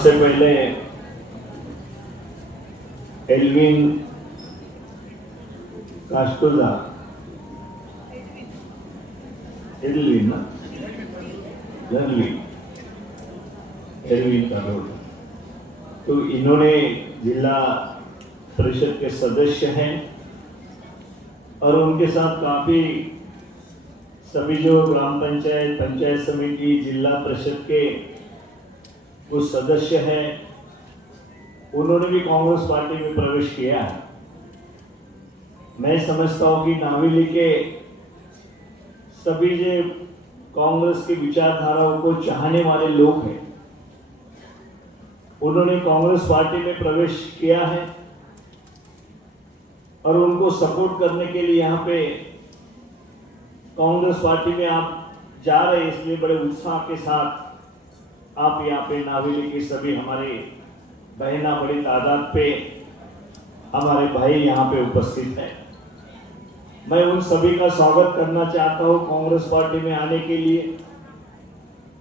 सबसे पहले Alvin कास्टोजा, Alvin कास्टोजा, तो इन्होंने जिला परिषद के सदस्य हैं और उनके साथ काफी सभी जो ग्राम पंचायत, पंचायत समिति, जिला परिषद के कुछ सदस्य हैं, उन्होंने भी कांग्रेस पार्टी में प्रवेश किया है। मैं समझता हूं कि नावेली के सभी जो कांग्रेस की विचारधाराओं को चाहने वाले लोग हैं, उन्होंने कांग्रेस पार्टी में प्रवेश किया है और उनको सपोर्ट करने के लिए यहाँ पे कांग्रेस पार्टी में आप जा रहे हैं, इसलिए बड़े उत्साह के साथ आप यहाँ पे नावेली के सभी हमारे बहना बड़ी तादाद पे हमारे भाई यहाँ पे उपस्थित हैं। मैं उन सभी का स्वागत करना चाहता हूँ कांग्रेस पार्टी में आने के लिए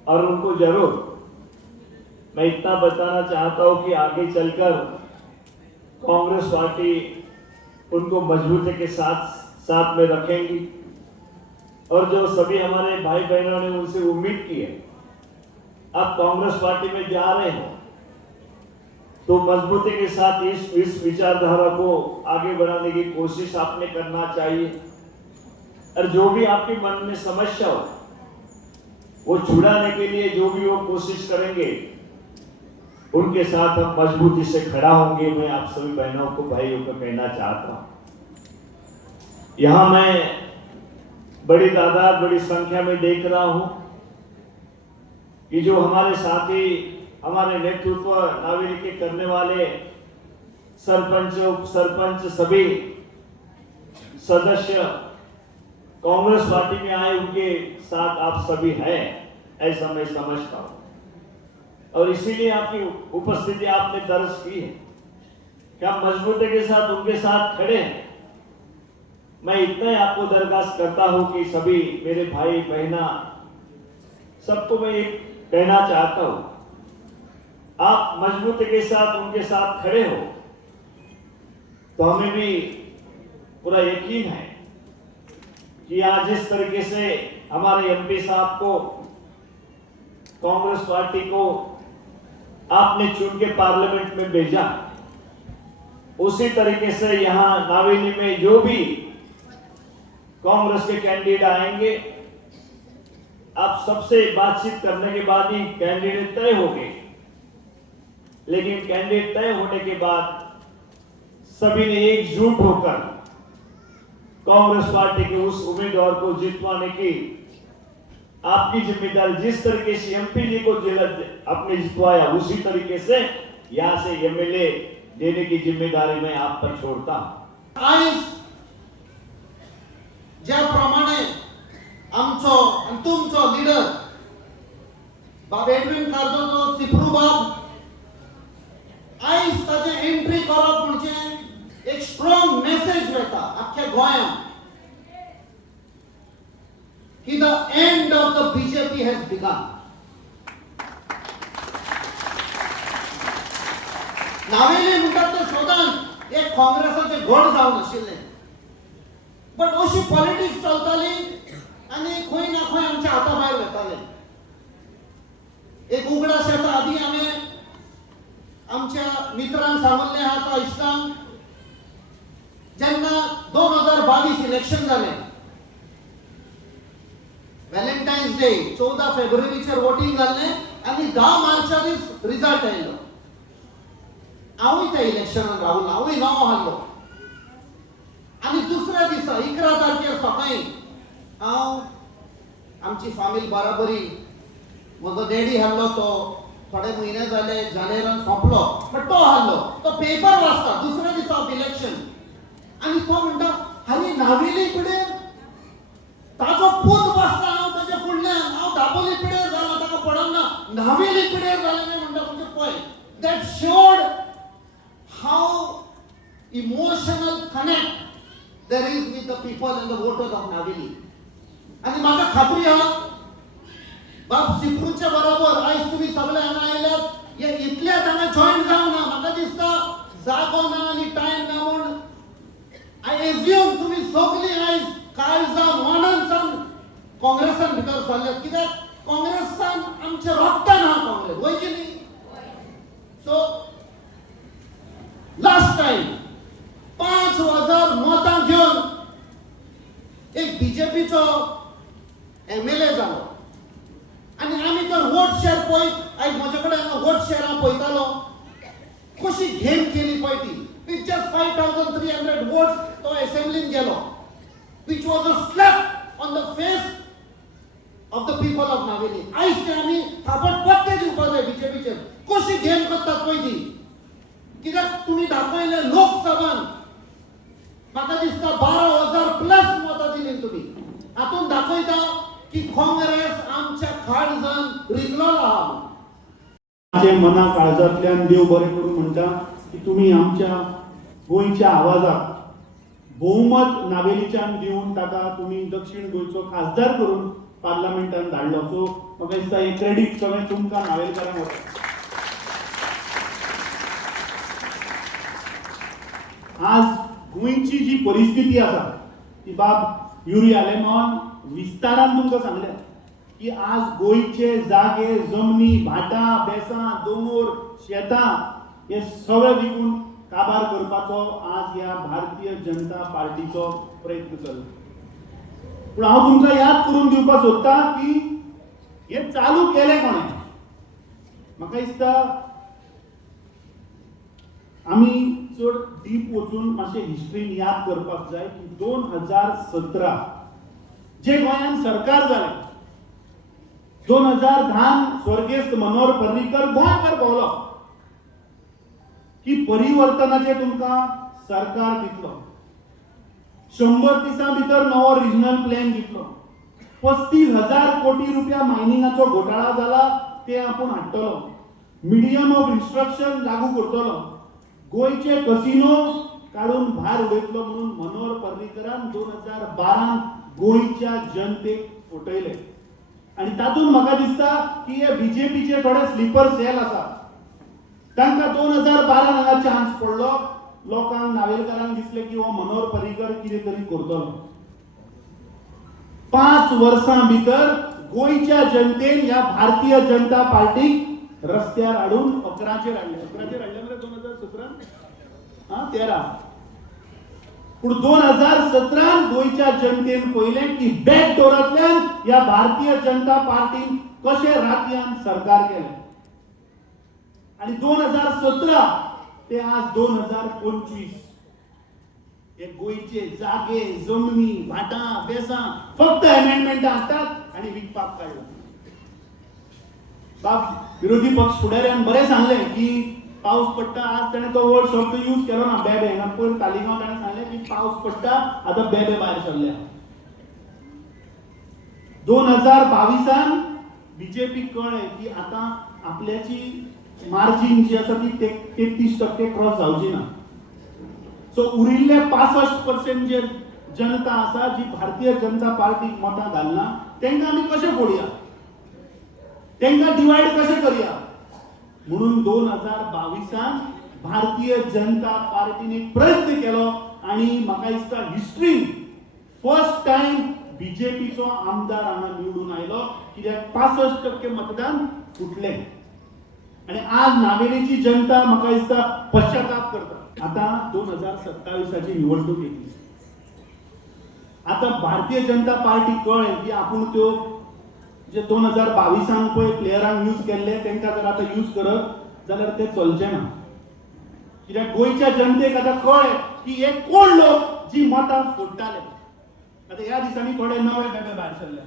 और उनको जरूर मैं इतना बताना चाहता हूँ कि आगे चलकर कांग्रेस पार्टी उनको मजबूती के साथ में रखेंगी और जो सभी हमारे भाई बहनों ने उनसे उम्मीद की है, आप कांग्रेस पार्टी में जा रहे हो तो मजबूती के साथ इस विचारधारा को आगे बढ़ाने की कोशिश आपने करना चाहिए और जो भी आपके मन में समस्या हो वो छुड़ाने के लिए जो भी वो कोशिश करेंगे उनके साथ हम मजबूती से खड़ा होंगे। मैं आप सभी बहनों को, भाइयों को कहना चाहता हूं, यहां मैं बड़ी तादाद, बड़ी संख्या में देख रहा हूं कि जो हमारे साथी, हमारे नेतृत्व नावेली के करने वाले सरपंच, उप सरपंच, सभी सदस्य कांग्रेस पार्टी में आए, उनके साथ आप सभी हैं, ऐसा मैं समझता हूं और इसीलिए आपकी उपस्थिति आपने दर्ज की है कि आप मजबूती के साथ उनके साथ खड़े हैं। मैं इतना ही आपको दरखास्त करता हूं कि सभी मेरे भाई बहना सबको मैं एक कहना चाहता हूं, आप मजबूती के साथ उनके साथ खड़े हो तो हमें भी पूरा यकीन है कि आज जिस तरीके से हमारे एमपी साहब को, कांग्रेस पार्टी को आपने चुन के पार्लियामेंट में भेजा, उसी तरीके से यहां नावेली में जो भी कांग्रेस के कैंडिडेट आएंगे, आप सबसे बातचीत करने के बाद ही कैंडिडेट तय होंगे। लेकिन कैंडिडेट तय होने के बाद सभी ने एकजुट होकर कांग्रेस पार्टी के उस उम्मीदवार को जितवाने की आपकी जिम्मेदारी, जिस तरीके से एमपी जी को आपने जितवाया उसी तरीके से यहां से एमएलए देने की जिम्मेदारी मैं आप पर छोड़ता हूं। आज ज्याप्रमाणे आमचो आणि तुमचो लीडर बाब एडविन कार्दोजो सिप्रू बाब आयज ताजे एंट्री करप म्हणजे एक स्ट्रॉंग मेसेज वता अख्ख्या गोंयांत कि the end of the BJP has begun. Navelim म्हणतात ते सोदान एक काँग्रेसाचे घोड जावन आशिल्ले, बट अशी पॉलिटिक्स चलताली आनी खंय ना खंय आमच्या हाता भायर वताले। एक उगडा शेता आदी आमी आमच्या मित्रांक सांगले आहा तो इश्टांक, जेन्ना 2022 इलेक्शन जालें, व्हॅलेंटाईन्स डे 14 फेब्रुवारीचेर वोटिंग जाल्लें आनी 10 मार्चार रिजल्ट आयलो। हांवूय त्या इलेक्शनाक रावलो, हांवूय नांव हाडलो आनी दुसऱ्या दिसा 11 तारखेर सकाळीं हांव आमची फामील बराबरी म्हजो डॅडी हाडलो, तो थोडे म्हयने जाले जानेरान सोंपलो, बट तो हाडलो, तो पेपर वाचता दुसऱ्या दिसा ऑफ इलेक्शन आनी तो म्हणटा हाली नावेली पिडेर ताजो पूत बसता, हांव ताजे फुडल्यान, हांव दाबोली पिडेर जाला ताका पडना, नावेली पिडेर जालें म्हणटा म्हणजे पळय, that shows how emotional connect there is with the people and the voters of Navelim. आनी म्हाका खात्री आहा बाब सिप्रूच्या बरोबर आयज तुम्ही सगळे हांगा आयल्यात हे इतले हांगा जॉईन जावना म्हाका दिसता जागो ना आनी टायम ना म्हूण आय एज्युम तुमी सगळीं आयज काळजां मनान सावन काँग्रेसान भितर सरल्यात कित्याक काँग्रेसान आमचे रक्तान आहा काँग्रेस वय की न्ही सो लास्ट टाइम 5,000 मतां घेवन एक बीजेपीचो एमएलए जालो आनी आमी तर वोट शेअर पळयत आयज म्हजे कडेन हांगा वोट शेअर हांव पळयतालो कशी गेम केली पळय ती विथ जस्ट 5,300 वोट्स तो असेंब्लीन गेलो which was a slap on the face of the people of Naveli. आयज ते आमी थापट पट्टे दिवपाक जाय बीजेपीचेर कशी गेम करतात पळय ती कित्याक तुमी दाखयले लोकसभान म्हाका दिसता 12,000 प्लस मतां दिली तुमी हातून दाखयता की काँग्रेस आमच्या काळजान रिगलोलो आहा माझे मना काळजातल्यान देव बरें करूं म्हणटा की तुम्ही आमच्या गोंयच्या आवाजाक बहुमत नावेलीच्यान दिवन ताका तुम्ही दक्षिण गोंयचो खासदार करून पार्लमेंटान धाडलो सो म्हाका दिसता हे क्रेडिट सगळें तुमकां नावेलकारांक वता आज गोंयची जी परिस्थिती आसा ती बाब युरी आलेमान विस्तारान तुमकां सांगल्या की आज गोंयचे जागे जमनी भाटां बेसां दोंगर शेतां हे सगळे विकून काबार करपाचो आज ह्या भारतीय जनता पार्टीचो प्रयत्न चल्ला पूण हांव तुमकां याद करून दिवपाक सोदता की हे चालू केलें कोणें म्हाका दिसता आमी चड डीप वचून मातशें हिस्ट्रीन याद करपाक जाय की 2017 जे गोंयान सरकार जालें 2010 स्वर्गेस्त मनोहर पर्रीकर गोंयभर भोंवलो की परिवर्तनाचे तुमकां सरकार दितलो 100 दिसां भितर नवो रिजनल प्लॅन दितलो 35,000 कोटी रुपया मायनिंगाचो घोटाळा जाला ते आपूण हाडटलो मिडियम ऑफ इन्स्ट्रक्शन लागू करतलो गोंयचे कसिनो काढून भायर उडयतलो म्हणून मनोहर पर्रीकरान 2012 गोंयच्या जनतेक फटयले आणि तातूंत म्हाका दिसता की हे बीजेपीचे थोडे स्लीपर सेल आसा तांकां 2012 हांगा चान्स पडलो लोकांक नावेलकारांक दिसले की हो मनोहर पर्रीकर कितें तरी करतलो 5 वर्सां भितर गोंयच्या जनतेन ह्या भारतीय जनता पार्टीक रस्त्यार हाडून 11चेर हाडले मरे 2017 13 पूण 2017 गोंयच्या जनतेन पळयलें की बॅक डोरांतल्यान ह्या भारतीय जनता पार्टीन कशें रातयान सरकार केलें आणि 2017 ते आज 2025 हे गोंयचे जागे जमनी भाटां बेसां फक्त अमेंडमेंटां हाडटात आनी विकपाक काडला बाप विरोधी पक्ष फुडाऱ्यान बरें सांगलें की पावस पडटा आज ताणें तो वर्ड शब्द यूज केलो ना बेबे हांगा पयर तालिगांव ताणें सांगलें की पावस पडटा आतां बेबे भायर सरल्या 2022 बीजेपी कळ्ळें की आतां आपल्याची मार्जिन जी आसा ती 33% क्रॉस जावची ना सो उरिल्ले 65% जे जनता आसा जी भारतीय जनता पार्टीक मतां घालना तांकां आमी कशें फोडया तांकां डिवायड कशें करया म्हणून 2022 भारतीय जनता पार्टीने एक प्रयत्न केलो आणि म्हाका दिसता हिस्ट्रीन फर्स्ट टाइम बीजेपीचो आमदार हांगा निवडून आयलो कित्याक 65% मतदान फुटलें आणि आज नावेलीची जनता म्हाका दिसता पश्चाताप करता आता 2027 ची निवडणूक येतली आता भारतीय जनता पार्टी कळ्ळें की आपूण त्यो जे 2022 पळय प्लेयरांक यूज केल्ले तांकां जर आतां यूज करत जाल्यार ते चलचें ना कित्याक गोंयच्या जनतेक आतां कळ्ळें की हे कोण लोक जी मतां फोडटाले आतां ह्या दिसांनी थोडे नवे बेबे भायर सरले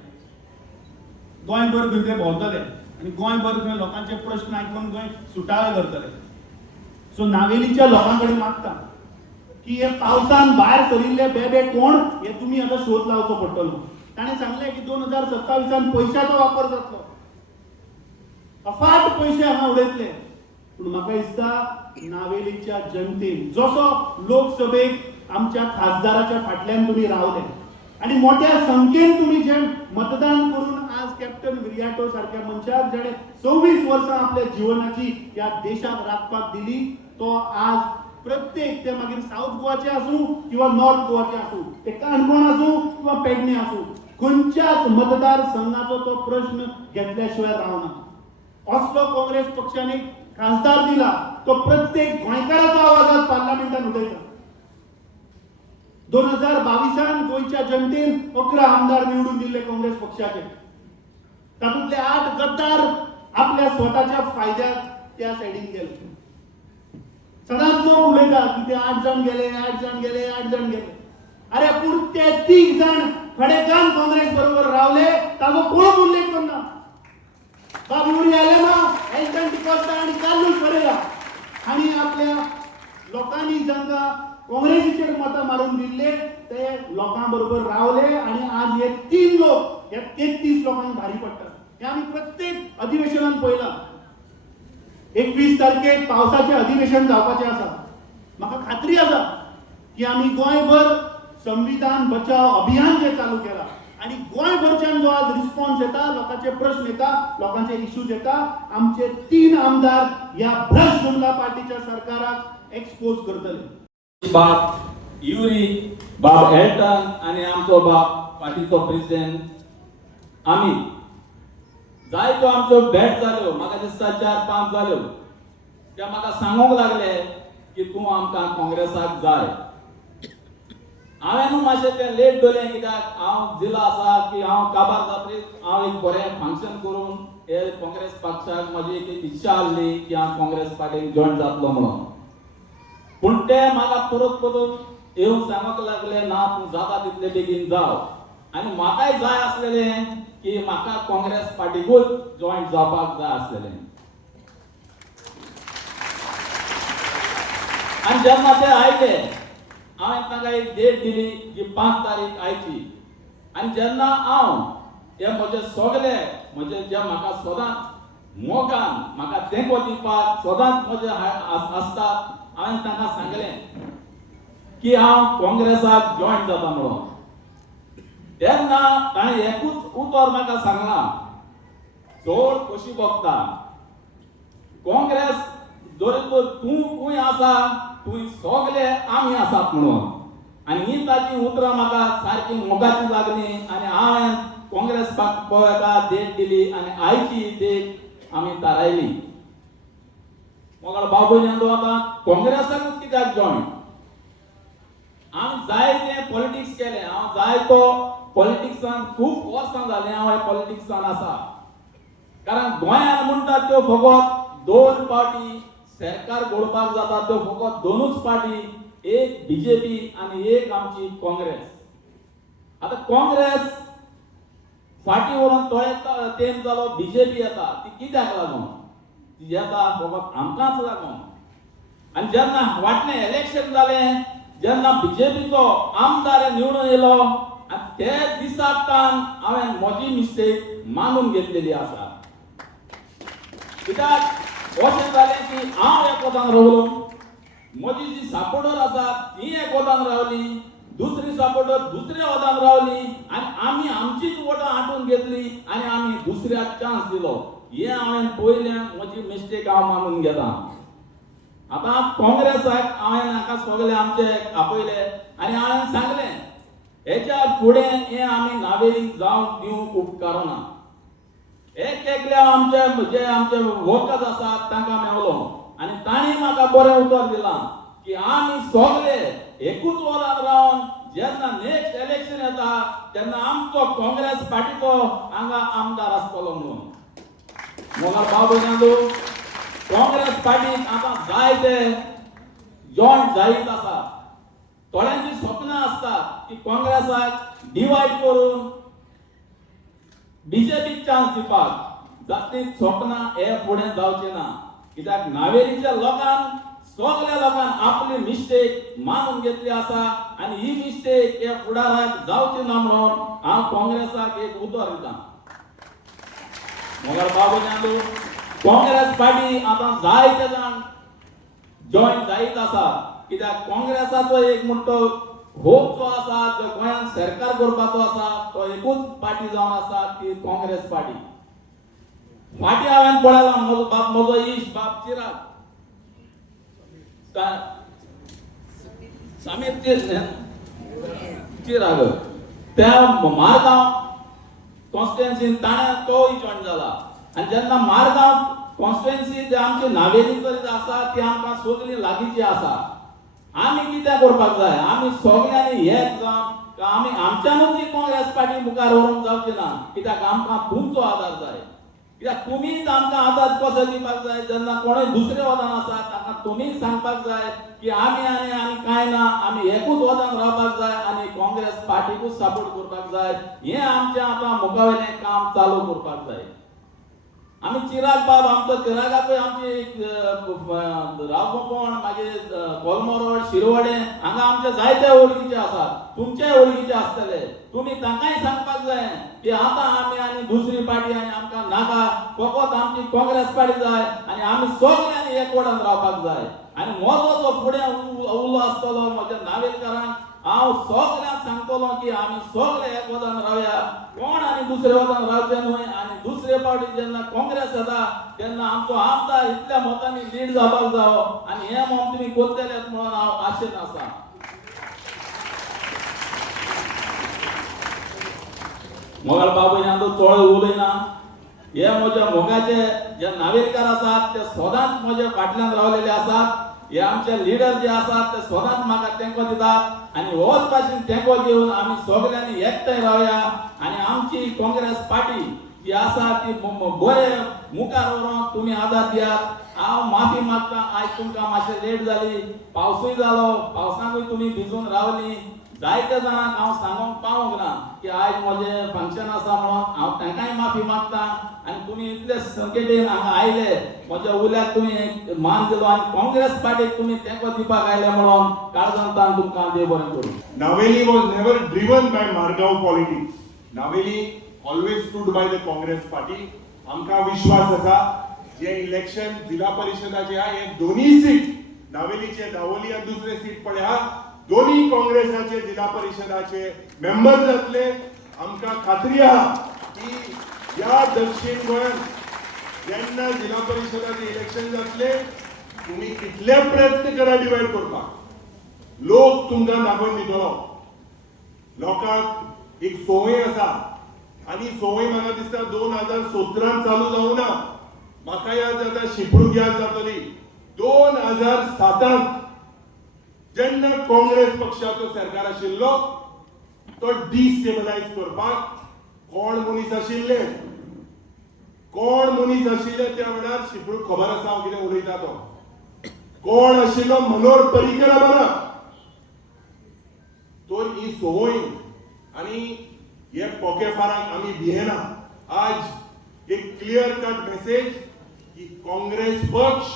गोंयभर खंय ते भोंवतले आनी गोंयभर खंय लोकांचे प्रश्न आयकून गोंय सुटावे करतले सो नावेलीच्या लोकां कडेन मागता की हे पावसान भायर सरिल्ले बेबे कोण हे तुमी आतां शोध लावचो पडटलो ताणें सांगलें की 2027 पयशांचो वापर जातलो अफाट पयशे हांगा उडयतले पूण म्हाका दिसता नावेलीच्या जनतेन जसो लोकसभेक आमच्या खासदाराच्या फाटल्यान तुमी रावले आणि मोठ्या संख्येन तुमी जे मतदान करून आज कॅप्टन विरियाटो सारख्या मनशाक जेणे 26 वर्सां आपल्या जिवनाची या देशाक राखपाक दिली, तो आज प्रत्येक ते मागीर साऊथ गोवाचे आसूं किंवा नॉर्थ गोवाचे आसूं, ते काणकोण आसूं किंवा पेडणे आसूं, खंयच्याच मतदारसंघाचो तो प्रश्न घेतल्याशिवाय रावना। असलो काँग्रेस पक्षाने खासदार दिला, तो प्रत्येक गोंयकाराचो आवाज आज पार्लमेंटात उठयता। 2022 गोयच्या जनतेन 11 आमदार निवडून दिले काँग्रेस पक्षाचे, तातूंतले 8 गद्दार आपल्या स्वताच्या फायद्याक त्या सायडीन गेले। सदांच लोक उलयता की ते 8 जण गेले, 8 जण गेले, 8 जण गेले। अरे पूण ते 30 जण खडेकान काँग्रेस बरोबर रावले, ताजो कोण उल्लेख करना। बाबुरी आले ना, एल्टन डिकोस्टा आणि कार्लोस परेरा आणि आपल्या लोकांनी जांकां काँग्रेसीचेर मतां मारून दिल्ले, ते लोकां बरोबर रावले आणि आज हे 3 लोक, हे 33 लोकांक भारी पडटात। हे आमी प्रत्येक अधिवेशनात पळयलां। 21 तारखेक पावसाचें अधिवेशन जावपाचें आसा। म्हाका खात्री आसा की आमी गोंयभर संविधान बचाव अभियान जे चालू केला आणि गोंयभरच्यान जो आज रिस्पॉन्स येता, लोकांचे प्रश्न येता, लोकांचे इश्यूज येता, आमचे 3 आमदार या भ्रष्ट जुमला पार्टीच्या सरकाराक एक्सपोज करतले। बाप युरी, बाप एल्टन आणि आमचो बाप पार्टीचो प्रेसिडेंट आमी जायत्यो आमच्यो भेट जाल्यो, म्हाका दिसता 4-5 जाल्यो। ते म्हाका सांगूंक लागले की तूं आमकां काँग्रेसाक जाय। हांवें मातशें तें लेट दोलें, कित्याक हांव जिल्लो आसा की हांव काबार जातरीच हांव एक बरें फंक्शन करून हे काँग्रेस पक्षाक म्हाजी एक इच्छा आसली की हांव काँग्रेस पार्टीक जॉयन जातलो म्हणून। पूण ते म्हाका परत येवन सांगूंक लागले ना, तूं जाता तितले बेगीन जाव। आनी म्हाकाय जाय आसलेलें की म्हाका काँग्रेस पार्टीकूच जॉयन जावपाक जाय आसलेलें। आनी जेन्ना ते आयले, हांवें तांकां एक डेट दिली जी 5 तारीख आयची। आनी जेन्ना हांव हे म्हजे सगळे जे म्हाका सदांच मोगान म्हाका तेंको दिवपाक सदांच म्हजे आसतात, हांवें तांकां सांगलें की हांव काँग्रेसाक जॉयन जाता म्हणून। तेन्ना ताणें एकूच उतर म्हाका सांगलां, सोड कशी बगता, काँग्रेस जोरी तूं आसा, तूं सगळे आमी आसात म्हणून। आनी ही ताची उतरां म्हाका सारकी मोगाची लागली आनी हांवें काँग्रेस पक्षाका डेट दिली आनी आयची डेट आमी थारायली। मोगाळ बाबू यांदो आतां काँग्रेसाकूच कित्याक जॉयन? हांव जायते पॉलिटिक्स केलें, हांव जायतो पॉलिटिक्सान खूब वर्सां जालीं हांव पॉलिटिक्सान आसा। कारण गोंयांत म्हणटात त्यो फकत 2 पार्टी सरकार घडोवपाक जाता, त्यो फकत 2च पार्टी, एक बीजेपी आनी एक आमची काँग्रेस। आतां काँग्रेस फाटी व्हरून थोडे तेंप जालो बीजेपी येता, ती कित्याक लागून? ती येता फकत आमकांच लागून। आनी जेन्ना फाटलें इलेक्शन जालें, जेन्ना बीजेपीचो आमदार निवडून येयलो, आनी ते दिसाकतान हांवें म्हजी मिस्टेक मानून घेतलेली आसा। कित्याक अशें जालें की हांव एक वदान रावलो, म्हजी जी सपोर्टर आसा ती एक वदान रावली, दुसरी सपोर्टर दुसऱ्या वदान रावली आनी आमी आमचीच वोटां हाडून घेतली आनी आमी दुसऱ्याक चान्स दिलो। हे हांवें पयलें म्हजी मिस्टेक हांव मानून घेता। आतां काँग्रेसाक हांवें हाका सगळे आमचे आपयले आनी हांवें सांगलें हेच्या फुडें हे आमी नावेलीक जावंक दिवंक उपकारना। एक एकले आमचे वर्कर्स आसात तांकां मेवलो आनी तांणी म्हाका बरें उतर दिलां की आमी सगळे एकूच वरान रावन जेन्ना नेक्स्ट इलेक्शन येता तेन्ना आमचो काँग्रेस पार्टीचो हांगा आमदार आसतलो म्हणून। मोगाळ बाबू नांदू काँग्रेस पार्टीक आतां जायते जॉयन जायत आसा। थोड्यांची स्वप्नां आसतात की काँग्रेसाक डिवायड करून बीजेपीक चान्स दिवपाक, जातली स्वप्नां हे फुडें जावचें ना। कित्याक नावेलीच्या लोकांक सगळ्या लोकांक आपली मिस्टेक मानून घेतली आसा आनी ही मिस्टेक हे फुडाराक जावची ना म्हणून हांव काँग्रेसाक एक उतर दितां। मोगाळ बाबू नांदू काँग्रेस पार्टी आतां जायते जाण जॉयन जायत आसा, कित्याक काँग्रेसाचो एक मोठो होप जो आसा जो गोंयांत सरकार करपाचो आसा तो एकूच पार्टी जावन आसा ती काँग्रेस पार्टी. फाटीं हांवें पळयलां म्हजो बाप म्हजो इश्ट बाप चिराग समीर चिराग त्या मारगांव कॉन्स्टिट्युएन्सीन ताणें तोय जॉइन जाला आनी जेन्ना मारगांव कॉन्स्टिट्युएन्सी जे आमची नावेली करीत आसा ती आमकां सगळी लागींची आसा. आमी कितें करपाक जाय आमी सगळ्यांनी एक जावन आमी आमच्यानूच ही काँग्रेस पार्टी मुखार व्हरूंक जावची ना कित्याक आमकां तुमचो आदार जाय. कित्याक तुमीच आमकां आदार कसो दिवपाक जाय जेन्ना कोणूय दुसरे वदान आसा ताका तुमीच सांगपाक जाय की आमी कांय ना आमी एकूच वदान रावपाक जाय आनी काँग्रेस पार्टीकूच सपोर्ट करपाक जाय. हें आमचें आतां मुखावेलें काम चालू करपाक जाय. आमी चिराग बाब आमचो चिरागाकूय आमची रावकोण मागीर कोलमो रोड शिरवडे हांगा आमचे जायते वळखीचे आसात. तुमचेय वळखीचे आसतले. तुमी तांकांय सांगपाक जाय की आतां आमी आनी दुसरी पार्टी आनी आमकां नाका फकत आमची काँग्रेस पार्टी जाय आनी आमी सगळ्यांनी एकवटान रावपाक जाय. आनी म्हजो जो फुडें उलो आसतलो म्हज्या नावेलकारांक हांव सगळ्यांक सांगतलो की आमी सगळे एक वदान रावया. कोण आनी दुसरे वदान रावचे न्हय आनी दुसरे पावटी जेन्ना काँग्रेस येता तेन्ना आमचो आमदार इतल्या मतांनी लीड जावपाक जावो आनी हें म्हणून तुमी करतलेत म्हणून हांव आशेन आसा. मोगाळ बाबूयांचो चोळ उलयना. हे म्हज्या मोगाचे जे नावेलकार आसात ते सदांच म्हज्या फाटल्यान रावलेले आसात. हे आमचे लिडर जे आसात ते सदांच म्हाका तेंको दितात आनी होच भाशेन तेंको घेवन आमी सगळ्यांनी एकठांय रावया आनी आमची काँग्रेस पार्टी जी आसा ती बरे मुखार व्हरूंक तुमी आदार दियात. हांव माफी मागता आयज तुमकां मातशें लेट जाली पावसूय जालो पावसांकूय तुमी भिजून रावली. जायत्या जाणांक हांव सांगूंक पावूंक ना की आयज म्हजें फंक्शन आसा म्हणून हांव तांकांय माफी मागता आनी तुमी इतले संकेटीन हांगा आयले म्हज्या उल्याक तुमी मान दिलो आनी काँग्रेस पार्टीक तुमी तेंको दिवपाक आयले म्हणून काळजांतान तुमकां देव बरें करूं. Naveli was never driven by Margao politics. Naveli always stood by the Congress party. आमकां विश्वास आसा जे इलेक्शन जिल्हा परिषदाचे हा हे दोन्ही सीट नावेलीचे दावोली आनी दुसरे सीट पडे हा दोन्ही काँग्रेसाचे जिल्हा परिषदाचे मेंबर जातले. आमकां खात्री आहा की या दक्षिण गोंयांत जेन्ना जिल्हा परिषदाचे इलेक्शन जातले तुम्ही कितले प्रयत्न करा डिवायड करपाक लोक तुमकां दाखोवन दितलो. लोकांक एक संवय आसा आनी संवय म्हाका दिसता 2017 चालू जावं ना. म्हाका याद जाता शिपरूक याद जातली 2007 जेन्ना काँग्रेस पक्षाचो सरकार आशिल्लो तो डिस्टेबलायज करपाक कोण मनीस आशिल्ले त्या वेळार शिपरूक खबर आसा हांव कितें उलयता तो कोण आशिल्लो मनोहर पर्रीकर आमकां तो ही संवय आनी हे पोकेफाराक आमी भियेना. आज एक क्लियर कट मेसेज की काँग्रेस पक्ष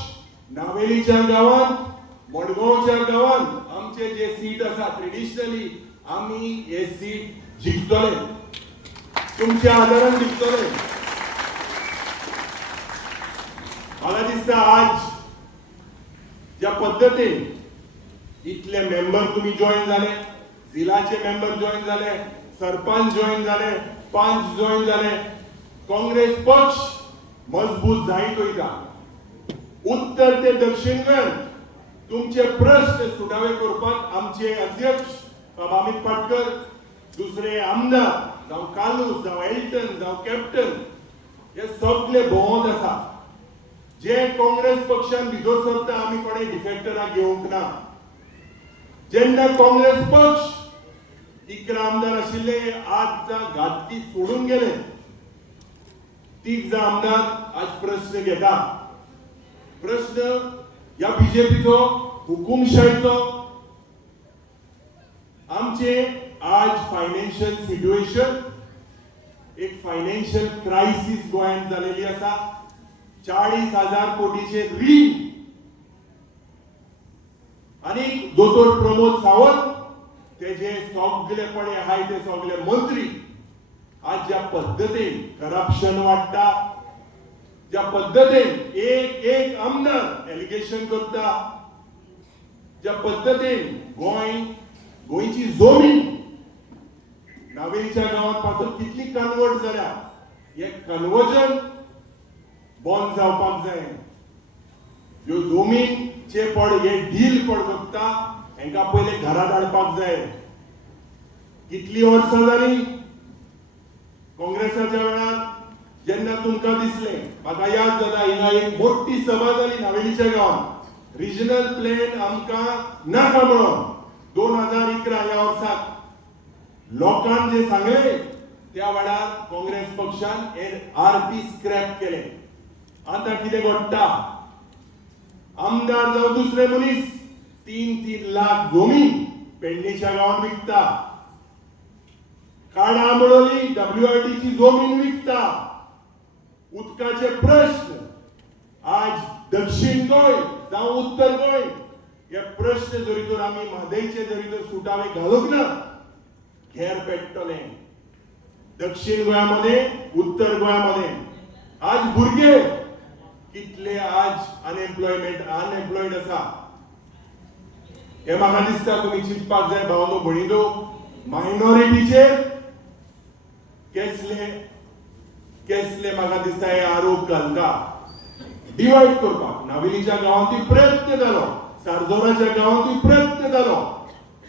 नावेलीच्या गांवांत मडगांवच्या गांवांत आमचे जे सीट आसा ट्रेडिशनली आमी हे सीट जिखतले तुमच्या आदारान जिखतले. म्हाका दिसता आज ज्या पद्दतीन इतले मेंबर तुम्ही जॉइन झाले जिल्हाचे मेंबर जॉइन झाले सरपंच जॉइन झाले पंच जॉइन झाले काँग्रेस पक्ष मजबूत जायत वयता. उत्तर ते दक्षिण गोंयांत तुमचे प्रश्न सुटावे करपाक आमचे अध्यक्ष बाबा अमित पाटकर दुसरे आमदार जावं कालूस जावं एल्टन जावं कॅप्टन हे सगळे भोंवत आसा. जे काँग्रेस पक्षान भितर सरता आमी कोणेय डिफेक्टराक घेवंक ना. जेन्ना काँग्रेस पक्ष 11 आमदार आशिल्ले आज घातली सोडून गेले 30 आमदार आज प्रश्न घेता. प्रश्न या बीजेपीचो हुकुमशाहीचो आमचे आज फायनान्शियल सिच्युएशन एक फायनान्शियल क्रायसिस गोंयांत जालेली आसा. 40,000 कोटीचे रीण आणि दोतोर प्रमोद सावंत तेजे सगळेपणे आहाय ते सगळे मंत्री आज ज्या पद्धतीन करप्शन वाडटा ज्या पद्धतीन एक आमदार एलिगेशन करता ज्या पद्धतीन गोंय गोंयची जमीन नावेलीच्या गावात पासून कितली कन्वर्ट जाल्या हे कन्वर्जन बंद जावपाक जाय ह्यो जमीनचे पड हे डील पड करता हांकां पयले घरा धाडपाक जाय कितली वर्सां जाली काँग्रेसाच्या वेळार जेन्ना तुमकां दिसलें म्हाका याद जाता हिंगा एक मोठी सभा जाली नावेलीच्या गांवांत रिजनल प्लॅन आमकां नाका म्हणून 2011 ह्या वर्साक लोकांन जे सांगले त्या वेळार काँग्रेस पक्षान RP स्क्रॅप केले आता कितें घडटा आमदार जावं दुसरे मनीस 3-3 लाख जमीन पेडणेच्या गांवांत विकता काडामळोली WRD ची जमीन विकता उदकाचे प्रश्न आज दक्षिण गोंय जावं उत्तर गोंय हे प्रश्न जरी तर आमी म्हादयचे जरी तर सुटावे घालूंक ना घेर पेट्टले दक्षिण गोंयामध्ये उत्तर गोंयामध्ये आज भुरगे कितले आज अनएम्प्लॉयड आसा हे म्हाका दिसता तुमी चिंतपाक जाय भावनो भणिनो मायनॉरिटीचेर केसले म्हाका दिसता हे आरोप घालता डिवाइड करपाक नावेलीच्या गांवांतूय प्रयत्न जालो सारजोराच्या गांवांतूय प्रयत्न जालो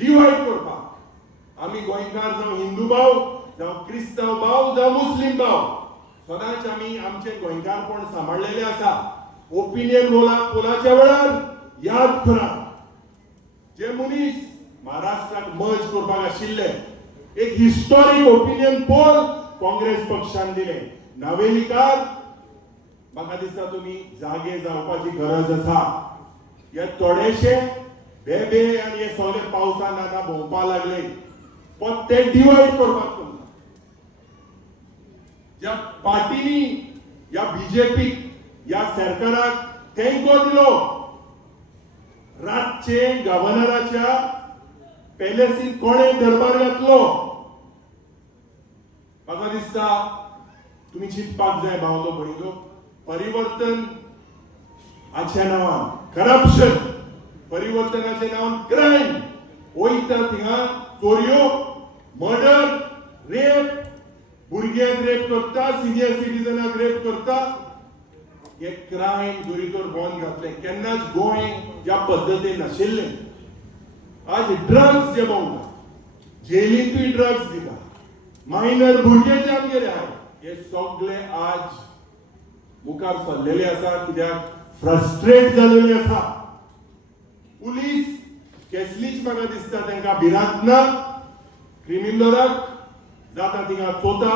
डिवाइड करपाक आमी गोंयकार जावं हिंदू भाव जावं क्रिस्तांव भाव जावं मुस्लीम भाव सदांच आमी आमचे गोंयकारपण सांबाळलेले आसा ओपिनियन पोलाच्या वेळार याद करा जे मनीस महाराष्ट्राक मर्ज करपाक आशिल्ले एक हिस्टॉरिक ओपिनियन पोल काँग्रेस पक्षान दिले नावेलीकार म्हाका दिसता तुमी जागे जावपाची गरज आसा हे थोडेशे बेबे आनी हे सगळे पावसान आतां भोंवपा लागले पण ते डिवाइड करपाक करता ज्या पार्टीनी या बीजेपी या सरकाराक तेंको दिलो रातचे गव्हर्नराच्या पॅलेसीन कोणे दरबार घातलो म्हाका दिसता तुमी चिंतपाक जाय भावलो भणिलो परिवर्तन हाच्या नांवान करप्शन परिवर्तनाच्या नांवान क्रायम वयता थिंगा चोरयो मर्डर रेप भुरग्यांक रेप करता सिनियर सिटीजनाक रेप करता हे क्रायम जरी तर बंद घातले केन्नाच गोंय ह्या पद्दतीन नाशिल्लें आज ड्रग्स जे भोंवता जेलींतूय ड्रग्स दिता मायनर भुरगे जे आमगेले आहाय हे सगळे आज मुखार सरलेले आसा कित्याक फ्रस्ट्रेट जालेले आसा पुलीस केसलीच म्हाका दिसता तांकां भिरांत ना क्रिमिनलाक जाता थिंगा चोता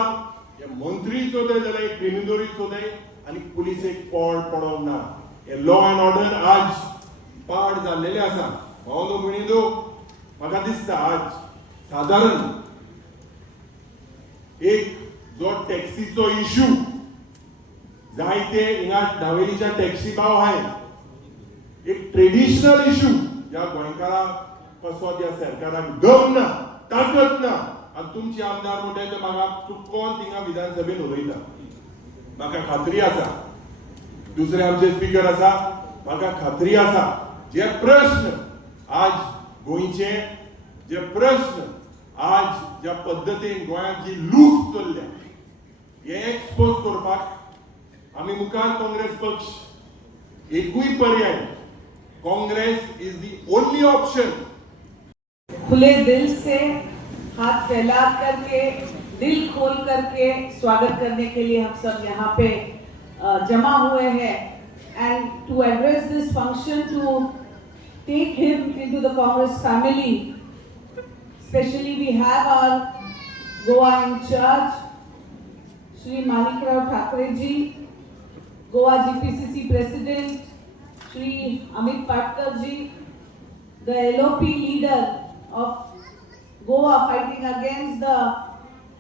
हे मंत्री चोताय जाल्यार क्रिमिनलूय चोताय आनी पुलिसेक पडोंक ना हे लॉ अँड ऑर्डर आज पाड जाल्लेले आसा भावनो भणिनो म्हाका दिसता आज साधारण एक जो टॅक्सीचो इश्यू जायते हिंगा नावेलीच्या टॅक्सी भाव आहाय एक ट्रेडिशनल इश्यू ज्या गोंयकाराक कसो त्या सरकाराक दम ना ताकद ना आनी तुमचे आमदार म्हणटाय ते म्हाका चुकोन थिंगा विधानसभेन उलयता म्हाका खात्री आसा दुसरे आमचे स्पीकर आसा म्हाका खात्री आसा जे प्रश्न आज गोंयचे जे प्रश्न आज ज्या पद्दतीन गोंयांत जी लूट चल्ल्या हे एक्सपोज करपाक आमी मुखार काँग्रेस पक्ष एकूय पर्याय Congress is the only option. खुले दिल से हाथ फैला करके दिल खोल करके स्वागत करने के लिए हम सब यहाँ पे जमा हुए हैं and to address this function to take him into the Congress family. Especially we have our Goa in charge, Shri Manikrao Thakre ji, Goa GPCC President, Shri Amit Patkar ji, the LOP leader of Goa fighting against the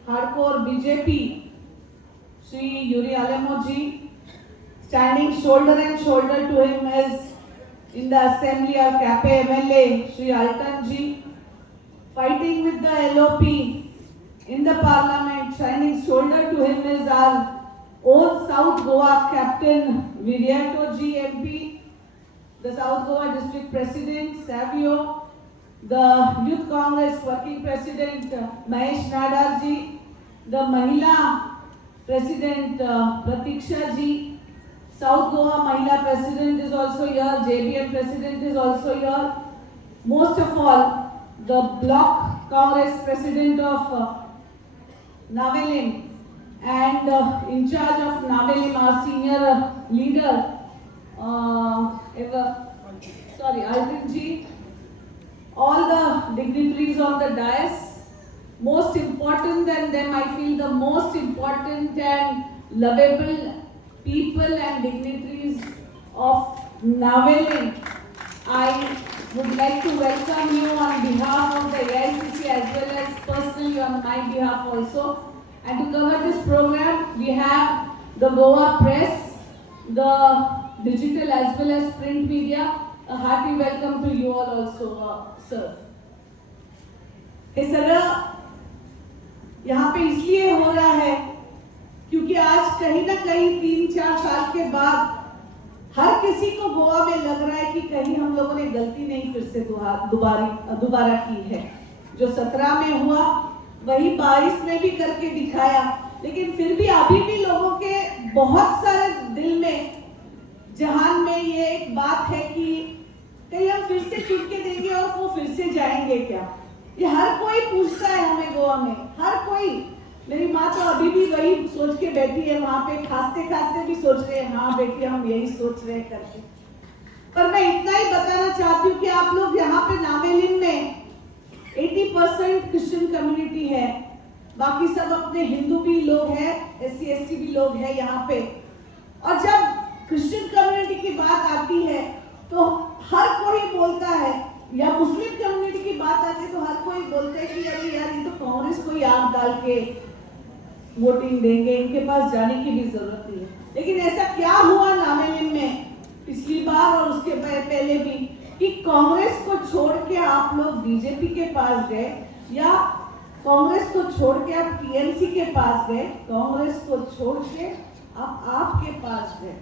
hardcore BJP, Shri Yuri Alemo ji, standing shoulder and shoulder to him as in the assembly our Cape MLA, Shri Altan ji, fighting with the LOP in the parliament, standing shoulder to him is our own South Goa Captain Viriato ji MP, the South Goa District President Savio, the Youth Congress Working President Mahesh Nadar ji, the Mahila President Pratiksha ji, South Goa Mahila President is also here, JBM President is also here. Most of all, the Block Congress President of Navelim and in charge of Navelim, our senior leader, Alvin ji, all the dignitaries on the dais. Most important than them, I feel the most important and lovable people and dignitaries of Navelim. I would like to welcome you on behalf of the AICC as well as personally on my behalf also. And to cover this program, we have the Goa Press, the digital as well as print media. A hearty welcome to you all also, sir. ये सारा यहाँ पे इसलिए हो रहा है क्योंकि आज कहीं ना कहीं 3-4 साल के बाद हर किसी को गोवा में लग रहा है कि कहीं हम लोगों ने गलती नहीं फिर से दोबारा की है। जो 17 में हुआ वही 22 में भी करके दिखाया, लेकिन फिर भी अभी भी लोगों के बहुत सारे दिल में जहान में ये एक बात है कि कहीं हम फिर से छूट के देंगे और वो फिर से जाएंगे क्या। ये हर कोई पूछता है हमें गोवा में, हर कोई। मेरी माँ तो अभी भी वही सोच के बैठी है वहां पे, खांसते खांसते भी सोच रहे हैं हाँ बेटी हम यही सोच रहे हैं करके। पर मैं इतना ही बताना चाहती हूँ कि आप लोग यहाँ पे नावेलिम में 80% क्रिश्चियन कम्युनिटी है, बाकी सब अपने हिंदू भी लोग हैं, SC ST भी लोग हैं यहाँ पे। और जब क्रिश्चियन कम्युनिटी की बात आती है तो हर कोई बोलता है, या मुस्लिम कम्युनिटी की बात आती है तो हर कोई बोलता है कि अरे यार ये तो कांग्रेस को ही आग डाल के वोटिंग देंगे, इनके पास जाने की भी जरूरत नहीं है। लेकिन ऐसा क्या हुआ नावेलिम में पिछली बार और उसके पहले भी कि कांग्रेस को छोड़ के आप लोग बीजेपी के पास गए, या कांग्रेस को छोड़ के आप TMC के पास गए, कांग्रेस को छोड़ के आप आपके पास गए।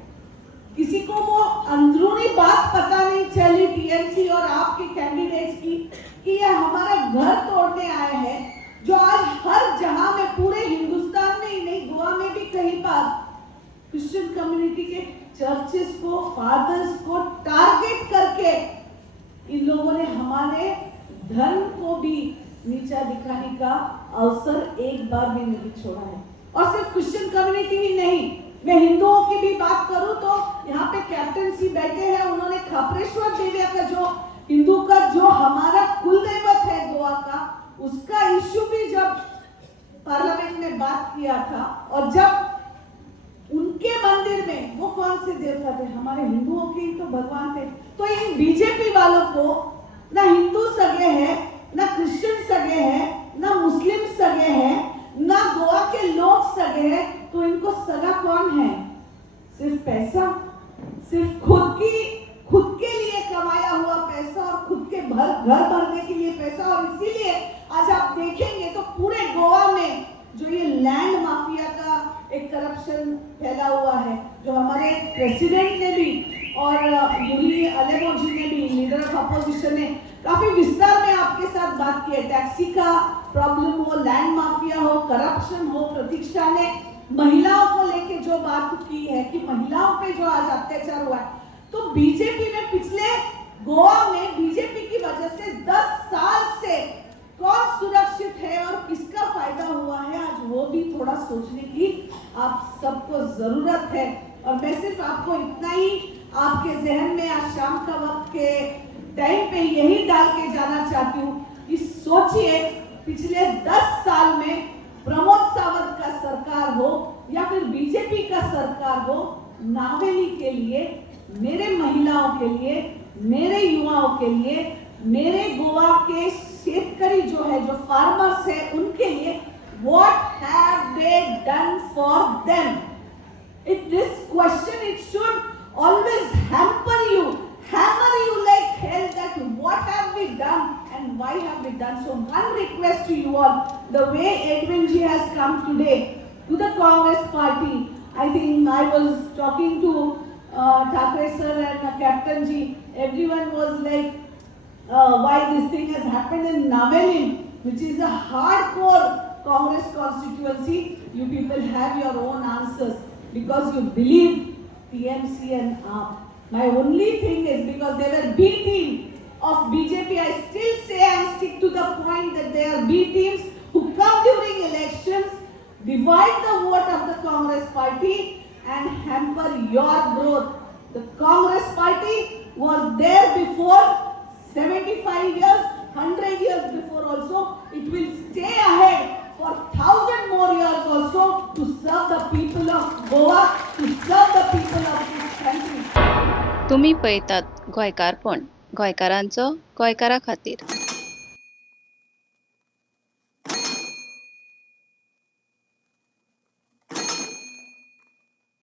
किसी को वो अंदरूनी बात पता नहीं चली TMC और आपके कैंडिडेट्स की कि ये हमारा घर तोड़ने आए हैं, जो आज हर जहां में पूरे हिंदुस्तान में ही नहीं गोवा में भी कहीं पर क्रिश्चियन कम्युनिटी के चर्चेस को, फादर्स को टारगेट करके इन लोगों ने हमारे धर्म को भी नीचा दिखाने का अवसर एक बार भी नहीं छोड़ा है। और सिर्फ क्रिश्चियन कम्युनिटी ही नहीं, मैं हिंदुओं की भी बात करूं तो यहाँ पे कैप्टन सी बैठे हैं, उन्होंने खपरेश्वर देवी का जो हिंदू का जो हमारा कुल दैवत है गोवा का, उसका इश्यू भी जब पार्लियामेंट में बात किया था, और जब उनके मंदिर में वो कौन से देवता थे, हमारे हिंदुओं के ही तो भगवान थे। तो इन बीजेपी वालों को ना हिंदू सगे हैं, ना क्रिश्चियन सगे हैं, ना मुस्लिम सगे हैं, ना गोवा के लोग सगे हैं, तो इनको सगा कौन है? सिर्फ पैसा, सिर्फ खुद के लिए कमाया हुआ पैसा और खुद के घर भरने के लिए पैसा। और इसीलिए आज आप देखेंगे तो पूरे गोवा में जो ये लैंड माफिया का एक करप्शन फैला हुआ है, जो हमारे प्रेसिडेंट ने भी और यूली अलेमो जी ने भी, लीडर ऑफ अपोजिशन ने काफी विस्तार में आपके साथ बात की है। टैक्सी का प्रॉब्लम हो, लैंड माफिया हो, करप्शन हो, प्रतीक्षा ने महिलाओं को लेके जो बात की है कि महिलाओं पे जो आज अत्याचार हुआ है, तो बीजेपी में पिछले गोवा में बीजेपी की वजह से 10 साल से कौन सुरक्षित है और किसका फायदा हुआ है, आज वो भी थोड़ा सोचने की आप सबको जरूरत है। और मैं सिर्फ आपको इतना ही आपके जहन में आज शाम का वक्त के टाइम पे यही डाल के जाना चाहती हूँ कि सोचिए पिछले 10 साल में प्रमोद सावंत का सरकार हो या फिर बीजेपी का सरकार हो, नावेली के लिए, मेरे महिलाओं के लिए, मेरे युवाओं के लिए, मेरे गोवा के शेतकरी जो है, जो फार्मर्स है, उनके लिए what have they done for them? This question, it should always hammer you like hell, that what have we done and why have we done. So one request to you all, the way Edwin ji has come today to the Congress party, I think I was talking to Thakre sir and Captain ji, everyone was like why this thing has happened in Navelim, which is a hardcore Congress constituency. You people have your own answers because you believe TMC and AAP. My only thing is because they were B team of BJP, I still say and stick to the point that they are B teams who come during elections, divide the vote of the Congress party and hamper your growth. The Congress party was there before 75 years, 100 years before also. It will stay ahead for 1,000 more years also to serve the people of Goa, to serve the people of this country. तुम्ही पळयतात गोंयकारपण, गोंयकारांचो गोंयकारा खातीर.